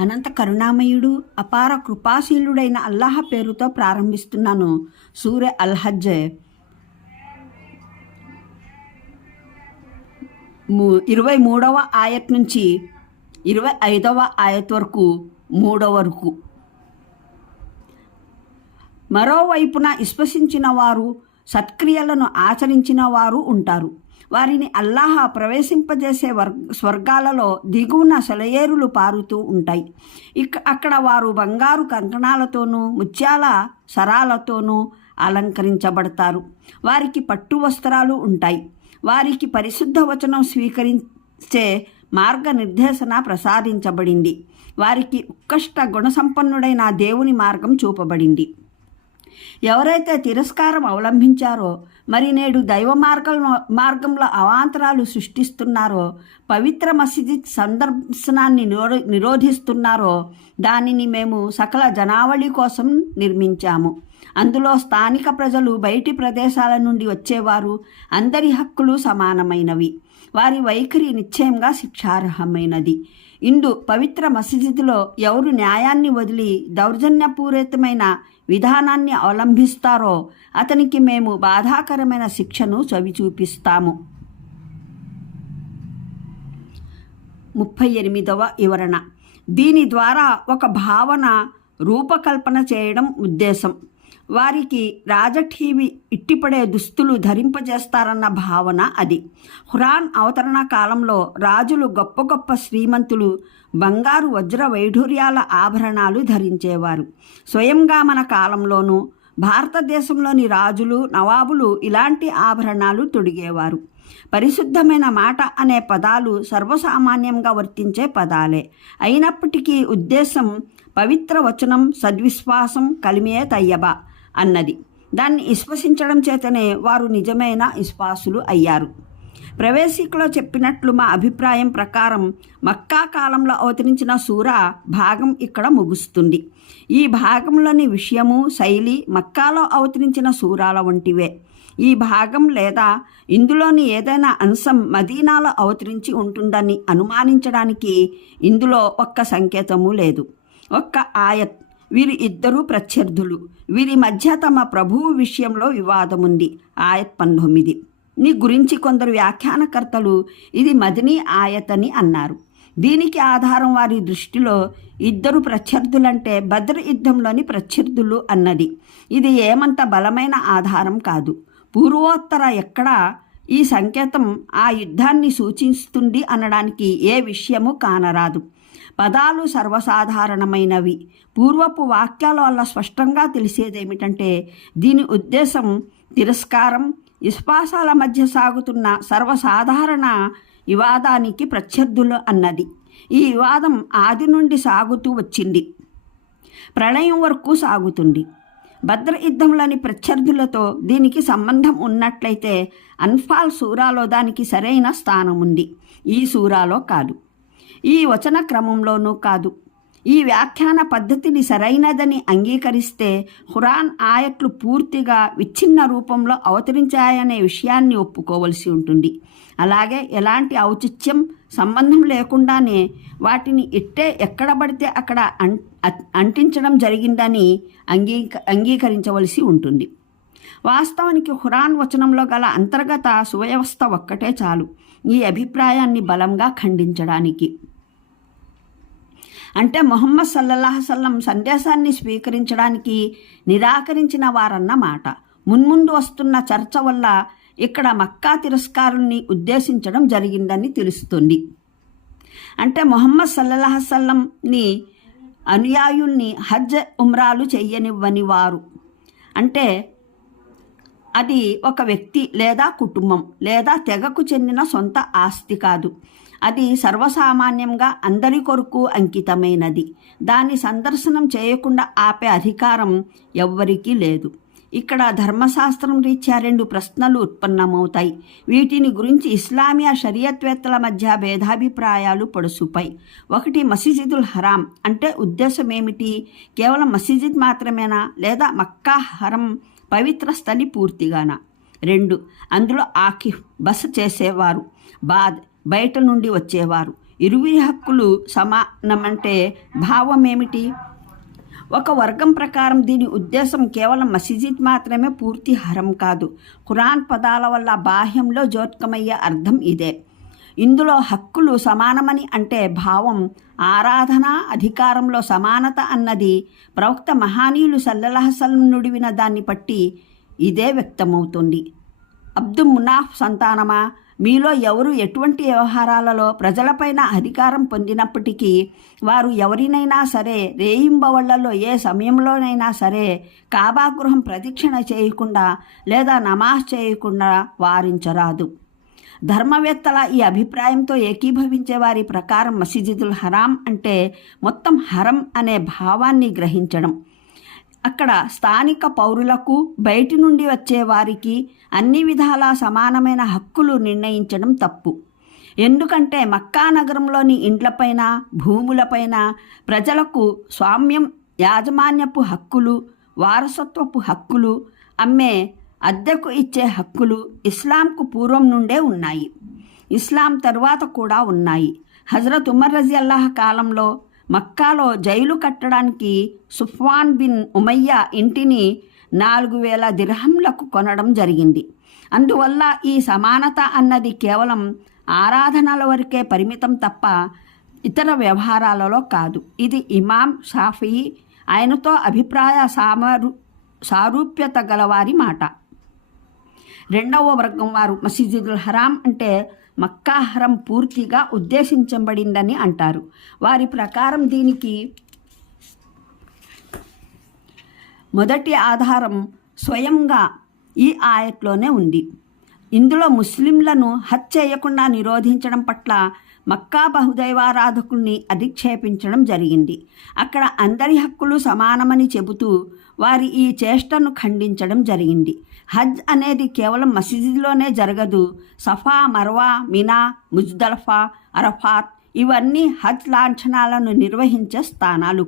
అనంత కరుణామయుడు అపార కృపాశీలుడైన అల్లాహ పేరుతో ప్రారంభిస్తున్నాను. సూర్య అల్హజ్ ము- ఇరవై మూడవ ఆయత్ నుంచి ఇరవై ఐదవ ఆయత్ వరకు మూడవ వరకు మరోవైపున విశ్వసించిన వారు సత్క్రియలను ఆచరించిన వారు ఉంటారు. వారిని అల్లాహ ప్రవేశింపజేసే వర్ స్వర్గాలలో దిగువన సెలయేరులు పారుతూ ఉంటాయి. ఇక అక్కడ వారు బంగారు కంకణాలతోనూ ముత్యాల సరాలతోనూ అలంకరించబడతారు. వారికి పట్టు వస్త్రాలు ఉంటాయి. వారికి పరిశుద్ధ వచనం స్వీకరించే మార్గనిర్దేశన ప్రసాదించబడింది. వారికి ఉత్కృష్ట గుణసంపన్నుడైన దేవుని మార్గం చూపబడింది. ఎవరైతే తిరస్కారం అవలంబించారో మరి నేడు దైవ మార్గంలో మార్గంలో అవాంతరాలు సృష్టిస్తున్నారో పవిత్ర మసీద్ సందర్శనాన్ని నిరో నిరోధిస్తున్నారో దానిని మేము సకల జనావళి కోసం నిర్మించాము. అందులో స్థానిక ప్రజలు బయటి ప్రదేశాల నుండి వచ్చేవారు అందరి హక్కులు సమానమైనవి. వారి వైఖరి నిశ్చయంగా శిక్షార్హమైనది. ఇందు పవిత్ర మసీదులో ఎవరు న్యాయాన్ని వదిలి దౌర్జన్యపూరితమైన విధానాన్ని అవలంబిస్తారో అతనికి మేము బాధాకరమైన శిక్షను చవి చూపిస్తాము ముప్పై ఎనిమిదవ వివరణ. దీని ద్వారా ఒక భావన రూపకల్పన చేయడం ఉద్దేశం. వారికి రాజఠీవి ఇట్టిపడే దుస్తులు ధరింపజేస్తారన్న భావన అది. హురాన్ అవతరణ కాలంలో రాజులు గొప్ప గొప్ప శ్రీమంతులు బంగారు వజ్ర వైఢూర్యాల ఆభరణాలు ధరించేవారు. స్వయంగా మన కాలంలోనూ భారతదేశంలోని రాజులు నవాబులు ఇలాంటి ఆభరణాలు తొడిగేవారు. పరిశుద్ధమైన మాట అనే పదాలు సర్వసామాన్యంగా వర్తించే పదాలే. అయినప్పటికీ ఉద్దేశం పవిత్ర వచనం సద్విశ్వాసం కలిమే తయ్యబా. అన్నది. దాన్ని విశ్వసించడం చేతనే వారు నిజమైన విశ్వాసులు అయ్యారు. ప్రవేశికలో చెప్పినట్లు మా అభిప్రాయం ప్రకారం మక్కా కాలంలో అవతరించిన సూర భాగం ఇక్కడ ముగుస్తుంది. ఈ భాగంలోని విషయము శైలి మక్కాలో అవతరించిన సూరాల వంటివే. ఈ భాగం లేదా ఇందులోని ఏదైనా అంశం మదీనాలో అవతరించి ఉంటుందని అనుమానించడానికి ఇందులో ఒక్క సంకేతము లేదు. ఒక్క ఆయత్ వీరి ఇద్దరు ప్రత్యర్థులు. వీరి మధ్య తమ ప్రభువు విషయంలో వివాదముంది. ఆయత్ పంతొమ్మిది. నీ గురించి కొందరు వ్యాఖ్యానకర్తలు ఇది మదిని ఆయత్ అని అన్నారు. దీనికి ఆధారం వారి దృష్టిలో ఇద్దరు ప్రత్యర్థులంటే భద్ర యుద్ధంలోని ప్రత్యర్థులు అన్నది. ఇది ఏమంత బలమైన ఆధారం కాదు. పూర్వోత్తర ఎక్కడా ఈ సంకేతం ఆ యుద్ధాన్ని సూచిస్తుంది అనడానికి ఏ విషయము కానరాదు. పదాలు సర్వసాధారణమైనవి. పూర్వపు వాక్యాల వల్ల స్పష్టంగా తెలిసేదేమిటంటే దీని ఉద్దేశం తిరస్కారం విశ్వాసాల మధ్య సాగుతున్న సర్వసాధారణ వివాదానికి ప్రత్యర్థులు అన్నది. ఈ వివాదం ఆది నుండి సాగుతూ వచ్చింది. ప్రళయం వరకు సాగుతుంది. భద్ర యుద్ధంలోని ప్రత్యర్థులతో దీనికి సంబంధం ఉన్నట్లయితే అన్ఫాల్ సూరాలో దానికి సరైన స్థానం ఉంది ఈ సూరాలో కాదు. ఈ వచన క్రమంలోనూ కాదు. ఈ వ్యాఖ్యాన పద్ధతిని సరైనదని అంగీకరిస్తే హురాన్ ఆయట్లు పూర్తిగా విచ్ఛిన్న రూపంలో అవతరించాయనే విషయాన్ని ఒప్పుకోవలసి ఉంటుంది. అలాగే ఎలాంటి ఔచిత్యం సంబంధం లేకుండానే వాటిని ఇట్టే ఎక్కడ పడితే అక్కడ అం అంటించడం జరిగిందని అంగీక అంగీకరించవలసి ఉంటుంది. వాస్తవానికి హురాన్ వచనంలో గల అంతర్గత సువ్యవస్థ ఒక్కటే చాలు. ఈ అభిప్రాయాన్ని బలంగా ఖండించడానికి. అంటే మొహమ్మద్ సల్లల్లాహు సందేశాన్ని స్వీకరించడానికి నిరాకరించిన వారన్న మాట మున్ముందు వస్తున్న చర్చ వల్ల ఇక్కడ మక్కా తిరస్కారుల్ని ఉద్దేశించడం జరిగిందని తెలుస్తుంది. అంటే మొహమ్మద్ సల్లల్లాహు సల్లంని అనుయాయుల్ని హజ్ ఉమ్రాలు చెయ్యనివ్వని వారు. అంటే అది ఒక వ్యక్తి లేదా కుటుంబం లేదా తెగకు చెందిన సొంత ఆస్తి కాదు. అది సర్వసామాన్యంగా అందరి కొరకు అంకితమైనది. దాని సందర్శనం చేయకుండా ఆపే అధికారం ఎవ్వరికీ లేదు. ఇక్కడ ధర్మశాస్త్రం రీత్యా రెండు ప్రశ్నలు ఉత్పన్నమవుతాయి. వీటిని గురించి ఇస్లామియా షరియత్వేత్తల మధ్య భేదాభిప్రాయాలు పొడుసుపై. ఒకటి మసీజిదుల్ హరాం అంటే ఉద్దేశం ఏమిటి కేవలం మసీజిద్ మాత్రమేనా లేదా మక్కా హరం పవిత్ర స్థలి పూర్తిగాన? రెండు అందులో ఆకి బస చేసేవారు బాద్ బయట నుండి వచ్చేవారు. ఇరువురి హక్కులు సమానమంటే భావమేమిటి? ఒక వర్గం ప్రకారం దీని ఉద్దేశం కేవలం మసీజిద్ మాత్రమే పూర్తి హరం కాదు. ఖురాన్ పదాల వల్ల బాహ్యంలో జోత్కమయ్యే అర్థం ఇదే. ఇందులో హక్కులు సమానమని అంటే భావం ఆరాధన అధికారంలో సమానత అన్నది ప్రవక్త మహానీయులు సల్లహసలం నుడివిన దాన్ని బట్టి ఇదే వ్యక్తమవుతుంది. అబ్దు మునాఫ్ సంతానమా? మీలో ఎవరు ఎటువంటి వ్యవహారాలలో ప్రజలపైన అధికారం పొందినప్పటికీ వారు ఎవరినైనా సరే రేయింబవళ్ళలో ఏ సమయంలోనైనా సరే కాబాగృహం ప్రదక్షిణ చేయకుండా లేదా నమాజ్ చేయకుండా వారించరాదు. ధర్మవేత్తల ఈ అభిప్రాయంతో ఏకీభవించే వారి ప్రకారం మసీజిదుల్ హరాం అంటే మొత్తం హరం అనే భావాన్ని గ్రహించడం. అక్కడ స్థానిక పౌరులకు బయటి నుండి వచ్చే వారికి అన్ని విధాలా సమానమైన హక్కులు నిర్ణయించడం తప్పు. ఎందుకంటే మక్కా నగరంలోని ఇండ్లపైన భూములపైన ప్రజలకు స్వామ్యం యాజమాన్యపు హక్కులు వారసత్వపు హక్కులు అమ్మే అద్దెకు ఇచ్చే హక్కులు ఇస్లాంకు పూర్వం నుండే ఉన్నాయి. ఇస్లాం తరువాత కూడా ఉన్నాయి. హజరత్ ఉమర్ రజీ అల్లాహ్ కాలంలో మక్కాలో జైలు కట్టడానికి సుఫ్వాన్ బిన్ ఉమయ్య ఇంటిని నాలుగు వేల దిర్హంలకు కొనడం జరిగింది. అందువల్ల ఈ సమానత అన్నది కేవలం ఆరాధనల వరకే పరిమితం తప్ప ఇతర వ్యవహారాలలో కాదు. ఇది ఇమాం షాఫీ ఆయనతో అభిప్రాయ సామరు సారూప్యత గలవారి మాట. రెండవ వర్గం వారు మసీదుల్ హరాం అంటే మక్కా హరం పూర్తిగా ఉద్దేశించబడిందని అంటారు. వారి ప్రకారం దీనికి మొదటి ఆధారం స్వయంగా ఈ ఆయట్లోనే ఉంది. ఇందులో ముస్లింలను హత్ చేయకుండా నిరోధించడం పట్ల మక్కా బహుదైవారాధకుల్ని అధిక్షేపించడం జరిగింది. అక్కడ అందరి హక్కులు సమానమని చెబుతూ వారి ఈ చేష్టను ఖండించడం జరిగింది. హజ్ అనేది కేవలం మసీదులోనే జరగదు. సఫా మర్వా మినా ముజ్దల్ఫా అరఫాత్ ఇవన్నీ హజ్ లాంఛనాలను నిర్వహించే స్థానాలు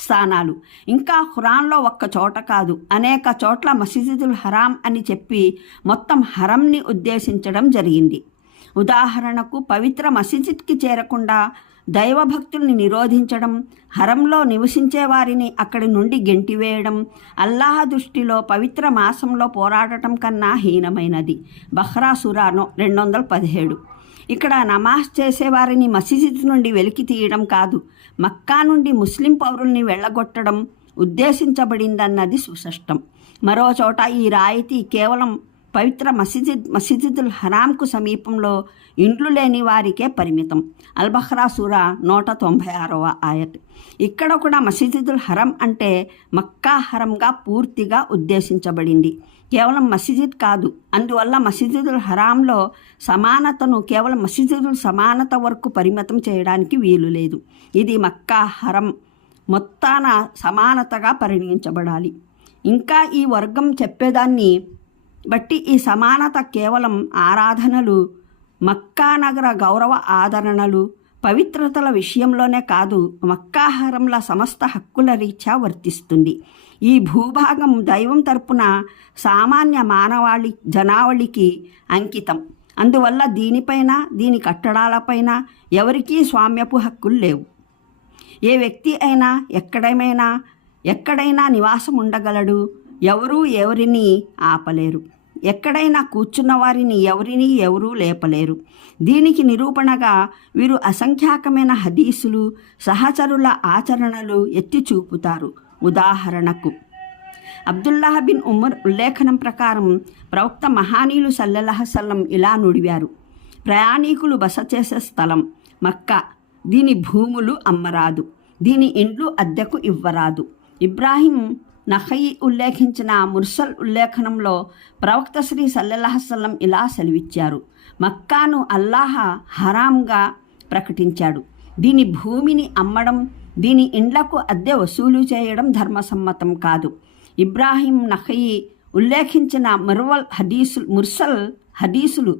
స్థానాలు. ఇంకా ఖురాన్లో ఒక్క చోట కాదు. అనేక చోట్ల మసీదుల్ హరాం అని చెప్పి మొత్తం హరంని ఉద్దేశించడం జరిగింది. ఉదాహరణకు పవిత్ర మసీజిద్కి చేరకుండా దైవభక్తుల్ని నిరోధించడం హరంలో నివసించే వారిని అక్కడి నుండి గెంటివేయడం అల్లాహ దృష్టిలో పవిత్ర మాసంలో పోరాడటం కన్నా హీనమైనది. బహ్రాసురాను రెండు వందల పదిహేడు. ఇక్కడ నమాజ్ చేసేవారిని మసీజిద్ నుండి వెలికి తీయడం కాదు మక్కా నుండి ముస్లిం పౌరుల్ని వెళ్ళగొట్టడం ఉద్దేశించబడిందన్నది సుస్పష్టం. మరో చోట ఈ రాయితీ కేవలం పవిత్ర మసీజిద్ మసీజిదుల్ హరాంకు సమీపంలో ఇండ్లు లేని వారికే పరిమితం. అల్బహ్రా సూరా నూట తొంభై ఆరవ ఆయత్. ఇక్కడ కూడా మసీదుల్ హరం అంటే మక్కా హరంగా పూర్తిగా ఉద్దేశించబడింది. కేవలం మసీజిద్ కాదు అందువల్ల మసీదుల్ హరాంలో సమానతను కేవలం మసీదుల్ సమానత వరకు పరిమితం చేయడానికి వీలు లేదు. ఇది మక్కా హరం మొత్తాన సమానతగా పరిగణించబడాలి. ఇంకా ఈ వర్గం చెప్పేదాన్ని బట్టి ఈ సమానత కేవలం ఆరాధనలు మక్కా నగర గౌరవ ఆదరణలు పవిత్రతల విషయంలోనే కాదు మక్కాహారంల సమస్త హక్కుల రీత్యా వర్తిస్తుంది. ఈ భూభాగం దైవం తరపున సామాన్య మానవాళి జనావళికి అంకితం. అందువల్ల దీనిపైన దీని కట్టడాలపైన ఎవరికీ స్వామ్యపు హక్కులు లేవు. ఏ వ్యక్తి అయినా ఎక్కడైనా ఎక్కడైనా నివాసం ఉండగలడు ఎవరూ ఎవరిని ఆపలేరు. ఎక్కడైనా కూర్చున్న వారిని ఎవరిని ఎవరూ లేపలేరు. దీనికి నిరూపణగా వీరు అసంఖ్యాకమైన హదీసులు సహచరుల ఆచరణలు ఎత్తి చూపుతారు. ఉదాహరణకు అబ్దుల్లాహ్ బిన్ ఉమర్ ఉల్లేఖనం ప్రకారం ప్రవక్త మహానీయులు సల్లల్లాహ ఇలా నుడివారు. ప్రయాణికులు బస చేసే స్థలం మక్కా. దీని భూములు అమ్మరాదు. దీని ఇండ్లు అద్దెకు ఇవ్వరాదు. ఇబ్రాహీం నహయి ఉల్లేఖించిన ముర్సల్ ఉల్లేఖనంలో ప్రవక్త శ్రీ సల్లెల్లాహసల్లం ఇలా సెలవిచ్చారు. మక్కాను అల్లాహ హరాంగా ప్రకటించాడు. దీని భూమిని అమ్మడం దీని ఇండ్లకు అద్దె వసూలు చేయడం ధర్మసమ్మతం కాదు. ఇబ్రాహీం నహయి ఉల్లేఖించిన మర్వల్ హదీసు ముర్సల్ హదీసులు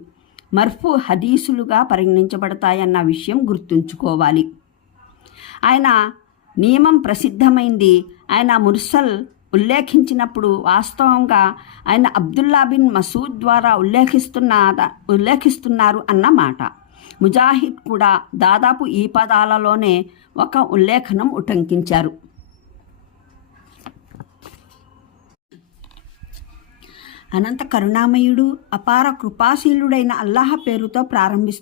మర్ఫు హదీసులుగా పరిగణించబడతాయన్న విషయం గుర్తుంచుకోవాలి. ఆయన నియమం ప్రసిద్ధమైంది. ఆయన ముర్సల్ ఉల్లేఖించినప్పుడు వాస్తవంగా ఆయన అబ్దుల్లా బిన్ మసూద్ ద్వారా ఉల్లేఖిస్తున్న ఉల్లేఖిస్తున్నారు అన్నమాట ముజాహిద్ కూడా దాదాపు ఈ పదాలలోనే ఒక ఉల్లేఖనం ఉటంకించారు. అనంత కరుణామయుడు అపార కృపాశీలుడైన అల్లాహ పేరుతో ప్రారంభిస్తూ